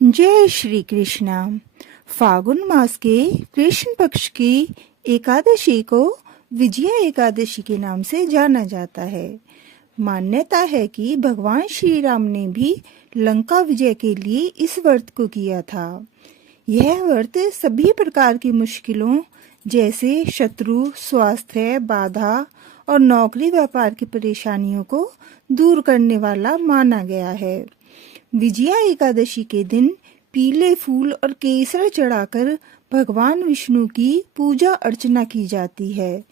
जय श्री कृष्णा। फागुन मास के कृष्ण पक्ष की एकादशी को विजया एकादशी के नाम से जाना जाता है। मान्यता है कि भगवान श्री राम ने भी लंका विजय के लिए इस व्रत को किया था। यह व्रत सभी प्रकार की मुश्किलों जैसे शत्रु, स्वास्थ्य, बाधा और नौकरी व्यापार की परेशानियों को दूर करने वाला माना गया है। विजया एकादशी के दिन पीले फूल और केसर चढ़ाकर भगवान विष्णु की पूजा अर्चना की जाती है।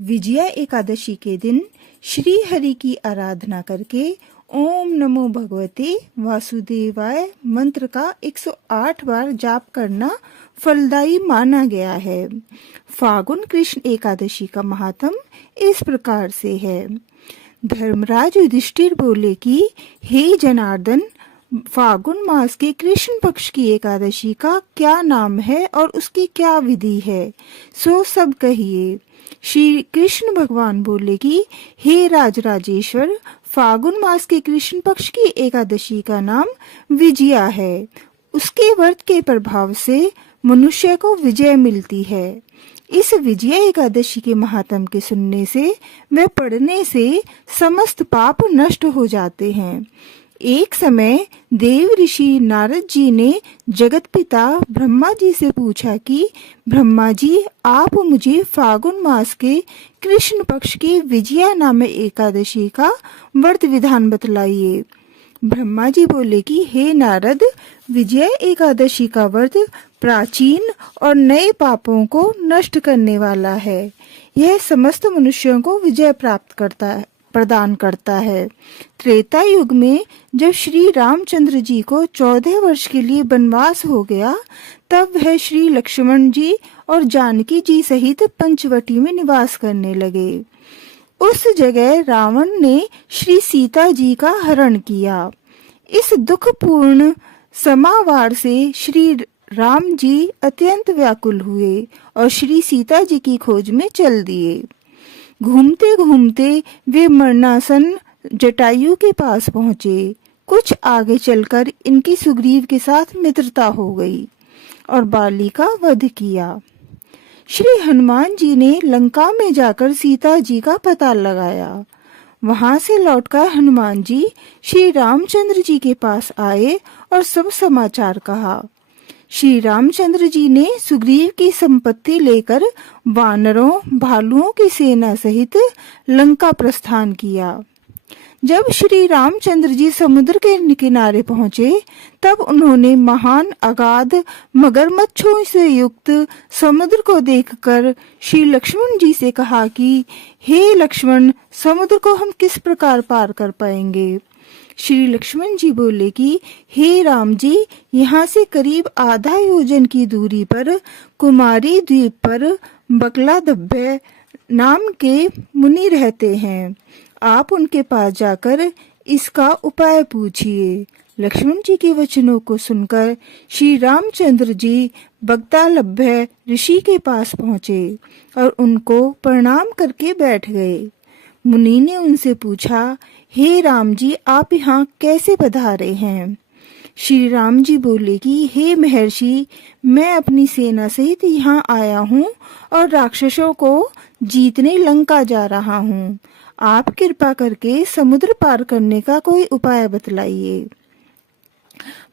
विजया एकादशी के दिन श्री हरि की आराधना करके ओम नमो भगवते वासुदेवाय मंत्र का 108 बार जाप करना फलदायी माना गया है। फागुन कृष्ण एकादशी का महात्म इस प्रकार से है। धर्मराज युधिष्ठिर बोले कि हे जनार्दन, फागुन मास के कृष्ण पक्ष की एकादशी का क्या नाम है और उसकी क्या विधि है, सो सब कहिए। श्री कृष्ण भगवान बोले कि हे राजराजेश्वर, फागुन मास के कृष्ण पक्ष की एकादशी का नाम विजया है। उसके व्रत के प्रभाव से मनुष्य को विजय मिलती है। इस विजया एकादशी के महात्म के सुनने से व पढ़ने से समस्त पाप नष्ट हो जाते हैं। एक समय देव ऋषि नारद जी ने जगत पिता ब्रह्मा जी से पूछा कि ब्रह्मा जी, आप मुझे फागुन मास के कृष्ण पक्ष की विजया नामक एकादशी का व्रत विधान बतलाइए। ब्रह्मा जी बोले कि हे नारद, विजया एकादशी का व्रत प्राचीन और नए पापों को नष्ट करने वाला है। यह समस्त मनुष्यों को विजय प्रदान करता है। त्रेता युग में जब श्री रामचंद्र जी को 14 वर्ष के लिए वनवास हो गया, तब वह श्री लक्ष्मण जी और जानकी जी सहित पंचवटी में निवास करने लगे। उस जगह रावण ने श्री सीता जी का हरण किया। इस दुखपूर्ण समावार से श्री राम जी अत्यंत व्याकुल हुए और श्री सीता जी की खोज में चल दिए। घूमते घूमते वे मरणासन जटायु के पास पहुंचे। कुछ आगे चलकर इनकी सुग्रीव के साथ मित्रता हो गई और बाली का वध किया। श्री हनुमान जी ने लंका में जाकर सीता जी का पता लगाया। वहां से लौटकर हनुमान जी श्री रामचंद्र जी के पास आए और सब समाचार कहा। श्री रामचंद्र जी ने सुग्रीव की संपत्ति लेकर वानरों, भालुओं की सेना सहित लंका प्रस्थान किया। जब श्री रामचंद्र जी समुद्र के किनारे पहुंचे, तब उन्होंने महान अगाध मगरमच्छों से युक्त समुद्र को देखकर श्री लक्ष्मण जी से कहा कि हे लक्ष्मण, समुद्र को हम किस प्रकार पार कर पाएंगे। श्री लक्ष्मण जी बोले कि हे राम जी, यहाँ से करीब आधा योजन की दूरी पर कुमारी द्वीप पर बकलादभ्य नाम के मुनि रहते हैं। आप उनके पास जाकर इसका उपाय पूछिए। लक्ष्मण जी के वचनों को सुनकर श्री रामचंद्र जी बगदालभ्य ऋषि के पास पहुँचे और उनको प्रणाम करके बैठ गए। मुनि ने उनसे पूछा, हे राम जी, आप यहाँ कैसे पधारे हैं। श्री राम जी बोले कि हे महर्षि, मैं अपनी सेना सहित यहाँ आया हूँ और राक्षसों को जीतने लंका जा रहा हूँ। आप कृपा करके समुद्र पार करने का कोई उपाय बतलाइए।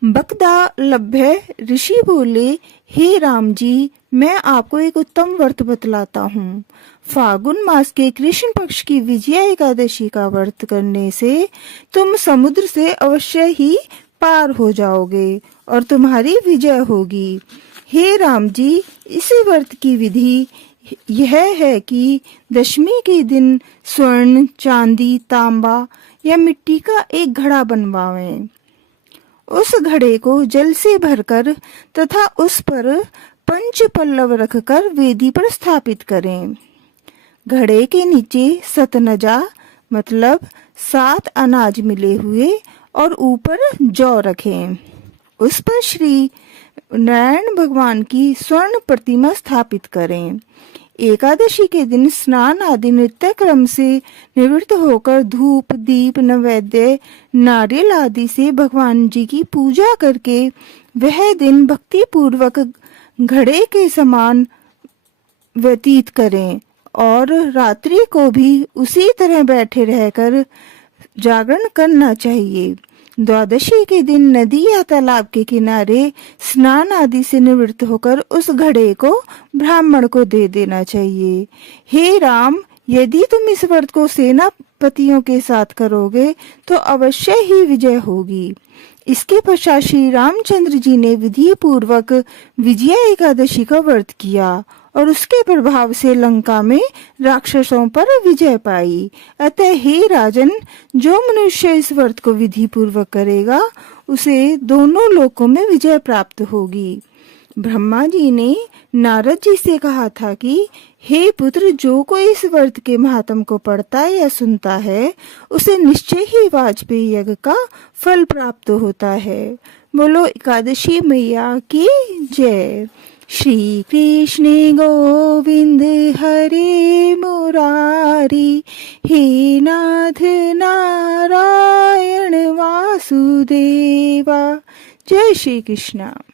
बगदालभ्य ऋषि बोले, हे राम जी, मैं आपको एक उत्तम व्रत बतलाता हूँ। फागुन मास के कृष्ण पक्ष की विजया एकादशी का व्रत करने से तुम समुद्र से अवश्य ही पार हो जाओगे और तुम्हारी विजय होगी। हे राम जी, इस व्रत की विधि यह है कि दशमी के दिन स्वर्ण, चांदी, तांबा या मिट्टी का एक घड़ा बनवाएं। उस घड़े को जल से भरकर तथा उस पर पंच पल्लव रखकर वेदी पर स्थापित करें। घड़े के नीचे सतनजा मतलब 7 अनाज मिले हुए और ऊपर जौ रखें। उस पर श्री नारायण भगवान की स्वर्ण प्रतिमा स्थापित करें। एकादशी के दिन स्नान आदि नित्य क्रम से निवृत्त होकर धूप दीप नैवेद्य नारियल आदि से भगवान जी की पूजा करके वह दिन भक्ति पूर्वक घड़े के समान व्यतीत करें और रात्रि को भी उसी तरह बैठे रहकर जागरण करना चाहिए। द्वादशी के दिन नदी या तालाब के किनारे स्नान आदि से निवृत्त होकर उस घड़े को ब्राह्मण को दे देना चाहिए। हे राम, यदि तुम इस व्रत को सेनापतियों के साथ करोगे तो अवश्य ही विजय होगी। इसके पश्चात श्री रामचंद्र जी ने विधि पूर्वक विजया एकादशी का व्रत किया और उसके प्रभाव से लंका में राक्षसों पर विजय पाई। अतः हे राजन, जो मनुष्य इस व्रत को विधि पूर्वक करेगा उसे दोनों लोकों में विजय प्राप्त होगी। ब्रह्मा जी ने नारद जी से कहा था कि हे पुत्र, जो कोई इस व्रत के महात्म को पढ़ता है या सुनता है उसे निश्चय ही वाजपेयी यज्ञ का फल प्राप्त होता है। बोलो एकादशी मैया की जय। श्री कृष्ण गोविंद हरे मुरारी, हे नाथ नारायण वासुदेवा। जय श्री कृष्ण।